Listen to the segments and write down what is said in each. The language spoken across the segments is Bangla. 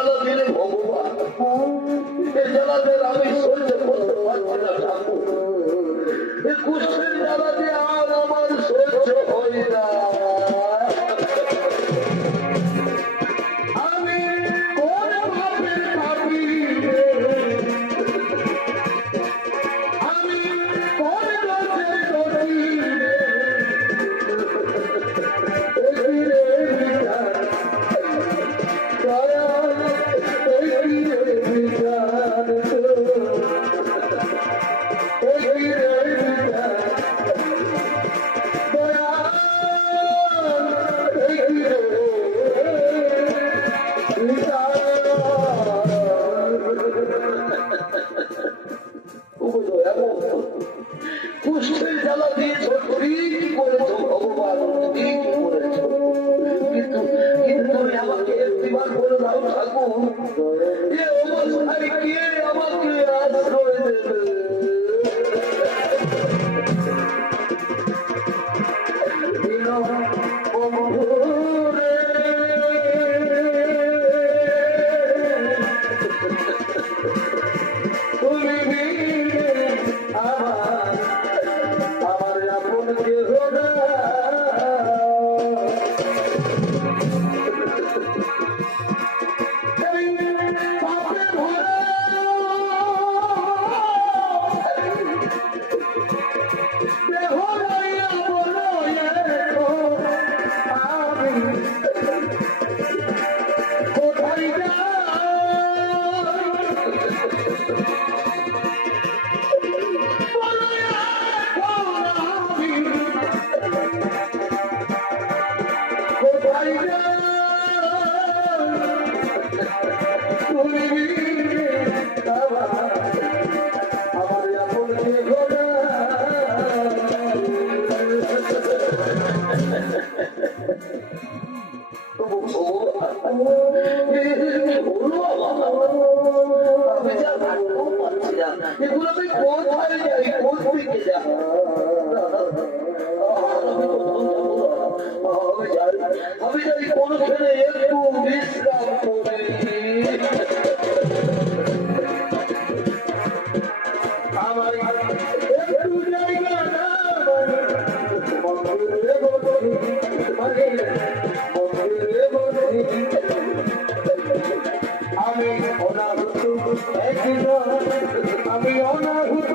জ্বালা দিলে ভগবান, এ জ্বালাদের আমি সহ্য করতে পারছি না ঠাকুর। এ কুষ্ঠের জ্বালা দিয়ে আর আমার সহ্য হয় না। আমি কোন ভাবে ভাবি, আমি কোন দোষে দোষী, কুষ্ঠের জ্বালা দিয়েছ, ঠিক করেছ ভগবান, ঠিক করেছ। কিন্তু তুমি আমাকে একটিবার বলে দাও ঠাকুর, এ অবস্থায় কে আমাকে আশ্রয় দেবে? আমি জানি কোনখানে একটু বিশ্রাম করে আমার একটু জায়গা আমি অনাহুত, আমি অনাহুত,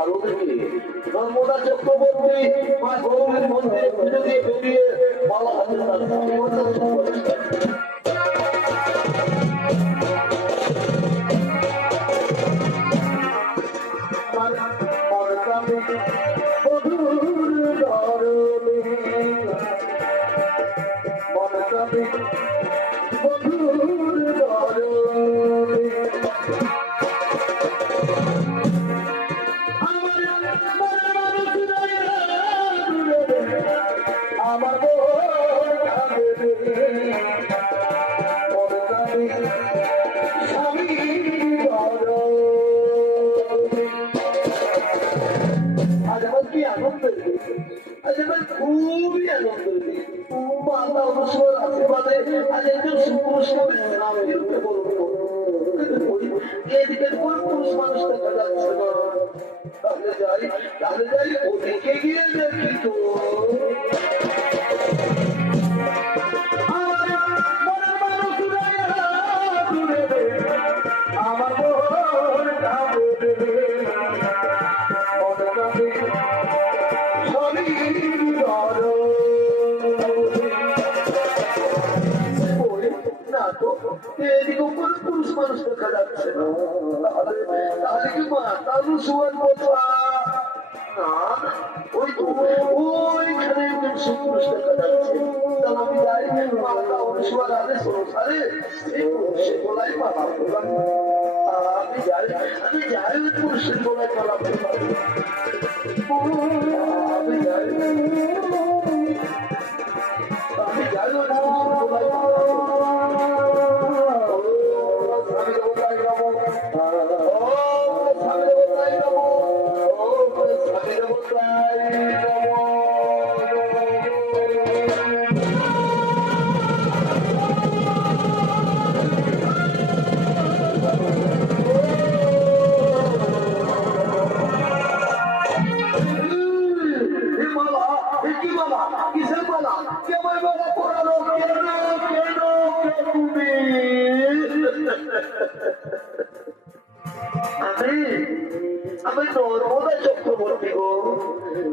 আর ওদেরকে নর্মদা চক্রবর্তী মা গৌরীর মন্দিরে পুজো দিয়ে বেরিয়ে মালা হাতে আমার খুবই আনন্দ আল্লাহ আশীর্বাদে আজ একজন সুপুরুষের নাম দিতে বলবো, এদিকে কোন পুরুষ মানুষ দেখা যাচ্ছে না। তাহলে যাই ওদিকে গিয়ে দেখি তো। এদিকে কোনো পুরুষ মানুষ দেখা যাচ্ছে না, তাহলে কি মা তাহলে সুয়ান কথা না, ওই তো ওইখানে একজন সুপুরুষ দেখা যাচ্ছে। তাহলে আমি যাই মাতা অনুসুয়ার আদেশ অনুসারে সেই পুরুষ গলায় মালা পড়লাম। আমি যাই ওই পুরুষের গলায় মালা পড়লাম। আমি যাই ওই পুরুষের গলায় মালা আমি নর্মদা চক্রবর্তী গো,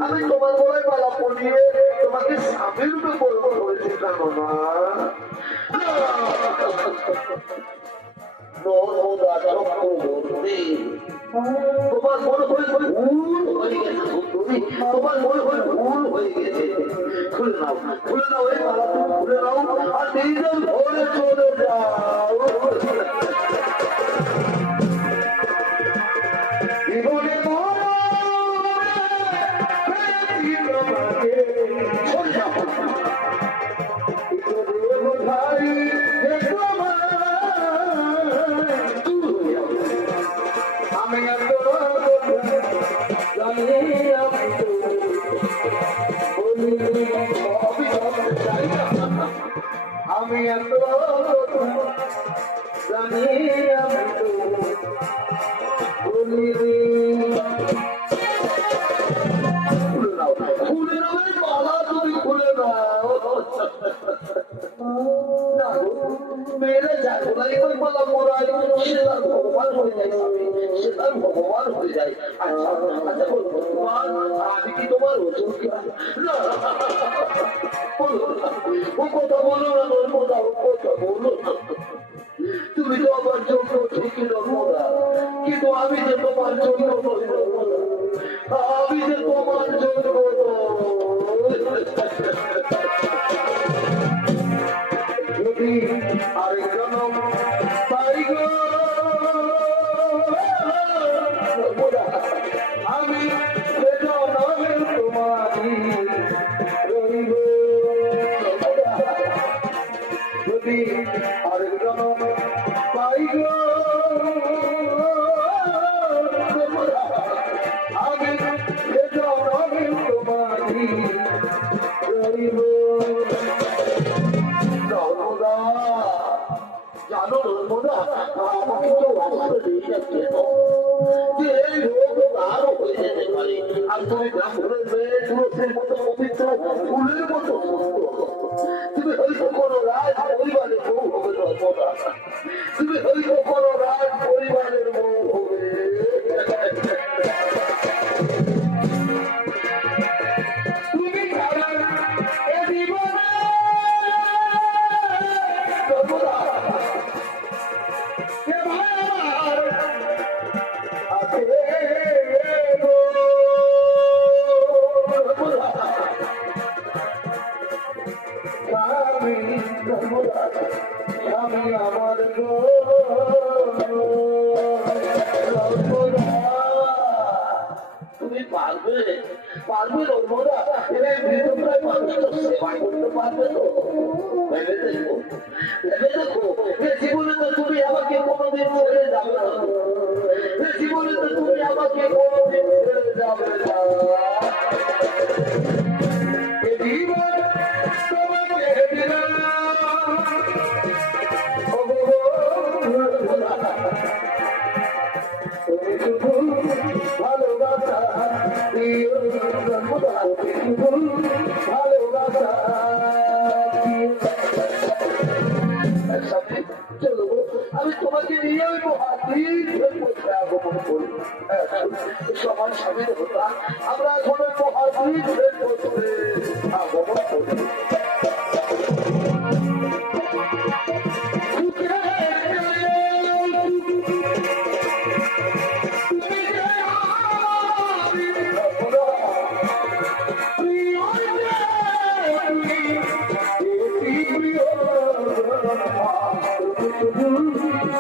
আমি তোমার গলায় মালা পরিয়ে তোমাকে স্বামীর রূপে বলব করেছি কেন না? নর্মদা চক্রবর্তী তোমার মনে হয় ভুল হয়ে গেছে সুন্দরী, তোমার মনে হয় ভুল হয়ে গেছে। খুলে নাও এই মালা, তুমি খুলে নাও আর নিজের ঘরে চলে যাও। জীবনে আমি এত জানি আমি খুলে নাও মালা, তুমি খুলে নাও। মেয়েরা যা গোলাই করে মালা মোড়াই সে তার ভগবান হয়ে যায়, সে তার ভগবান হয়ে যায়। আচ্ছা আচ্ছা ভগবান, আমি কি তোমার ওজন না? ও কথা বলো না, নর্মদা ও কথা বলো না। তুমি তো আমার জন্য ঠিকই নর্মদা, কিন্তু আমি যে তোমার জন্য নই নর্মদা, আমি যে তোমার জন্য যদি আরেক জনম পাই গো নর্মদা, আমি সে জনমে তোমারই রইব। যদি আরেক জনম পাই গো আমি সে জনমে তোমারই রইব। নর্মদা জানো নর্মদা, আমাকে কেউ অস্ত্র দিয়ে যাচ্ছে যে এই রোগ আরো হয়ে যেতে পারে। আর তুমি ব্রাহ্মণের মেয়ে, তুলসীর মতো পবিত্র, ফুলের মতো সুস্থ। তুমি হয়তো কোনো রাজ পরিবারের বউ হবে নর্মদা, তুমি হয়তো কোনো রাজ পরিবারের বউ হবে। তুমি ছাড়া এ জীবনে নর্মদা কে ভার আছে গো নর্মদা। স্বামী নর্মদা, স্বামী আমার গো নর্মদা। তুমি পারবে নর্মদা, এই মৃতপ্রায় মানুষটা সেবা করতে পারবে তো? ভেবে দেখো এ জীবনে তো তুমি আমাকে কোনোদিন ছেড়ে যাবে না, এ জীবনে তো তুমি আমাকে কোনোদিন ছেড়ে যাবে না। এ জীবন তোমাকে দিলাম তুমি শুধু ভালোবাসা দিও নর্মদা, শুধু ভালোবাসা চলো আমি তোমাকে নিয়ে ওই মহাদ্বীপের মধ্যে আগমন করি। সমান স্বামীর হতা আমরা এখন ওই মহাদ্বীপের মধ্যে আগমন করি। Thank you.